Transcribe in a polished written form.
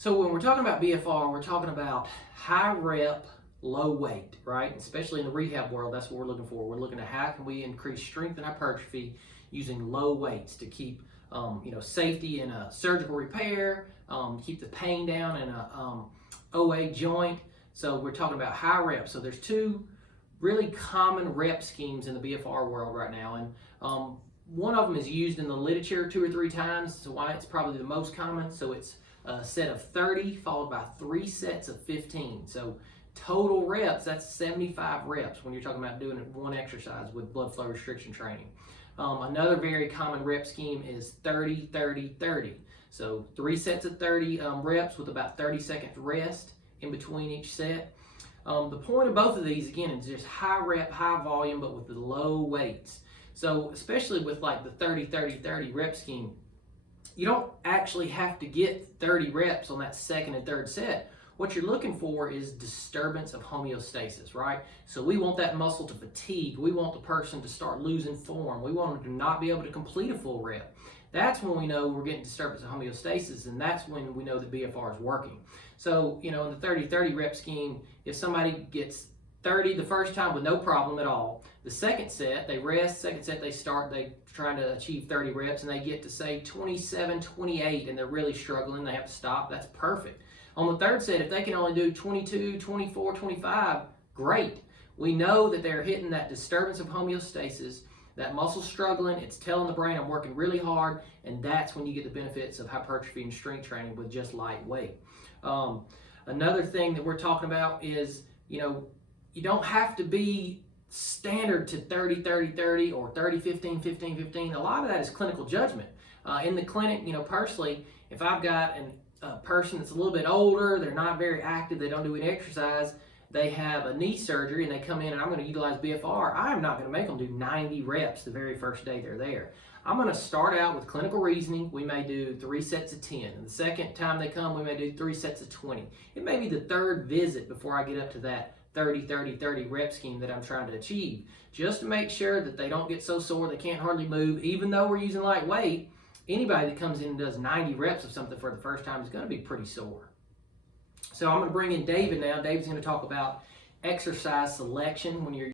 So when we're talking about BFR, we're talking about high rep, low weight, right? Especially in the rehab world, that's what we're looking for. We're looking at how can we increase strength and hypertrophy using low weights to keep safety in a surgical repair, keep the pain down in a OA joint. So we're talking about high reps. So there's two really common rep schemes in the BFR world right now, and one of them is used in the literature 2 or 3 times. So why it's probably the most common. So it's a set of 30 followed by 3 sets of 15. So total reps, that's 75 reps when you're talking about doing one exercise with blood flow restriction training. Another very common rep scheme is 30, 30, 30. So 3 sets of 30 reps with about 30 seconds rest in between each set. The point of both of these, again, is just high rep, high volume, but with the low weights. So especially with like the 30, 30, 30 rep scheme, you don't actually have to get 30 reps on that second and third set. What you're looking for is disturbance of homeostasis, right? So we want that muscle to fatigue. We want the person to start losing form. We want them to not be able to complete a full rep. That's when we know we're getting disturbance of homeostasis, and that's when we know that BFR is working. So, in the 30-30 rep scheme, if somebody gets 30 the first time with no problem at all, the second set, they rest, second set they start, they trying to achieve 30 reps, and they get to say 27, 28, and they're really struggling, they have to stop, that's perfect. On the third set, if they can only do 22, 24, 25, great. We know that they're hitting that disturbance of homeostasis, that muscle struggling, it's telling the brain I'm working really hard, and that's when you get the benefits of hypertrophy and strength training with just light weight. Another thing that we're talking about is, you don't have to be standard to 30, 30, 30 or 30, 15, 15, 15. A lot of that is clinical judgment. In the clinic, personally, if I've got a person that's a little bit older, they're not very active, they don't do any exercise, they have a knee surgery and they come in and I'm going to utilize BFR, I'm not going to make them do 90 reps the very first day they're there. I'm going to start out with clinical reasoning. We may do 3 sets of 10. And the second time they come, we may do 3 sets of 20. It may be the third visit before I get up to that 30, 30, 30 rep scheme that I'm trying to achieve, just to make sure that they don't get so sore they can't hardly move. Even though we're using light weight, anybody that comes in and does 90 reps of something for the first time is going to be pretty sore. So I'm going to bring in David now. David's going to talk about exercise selection when you're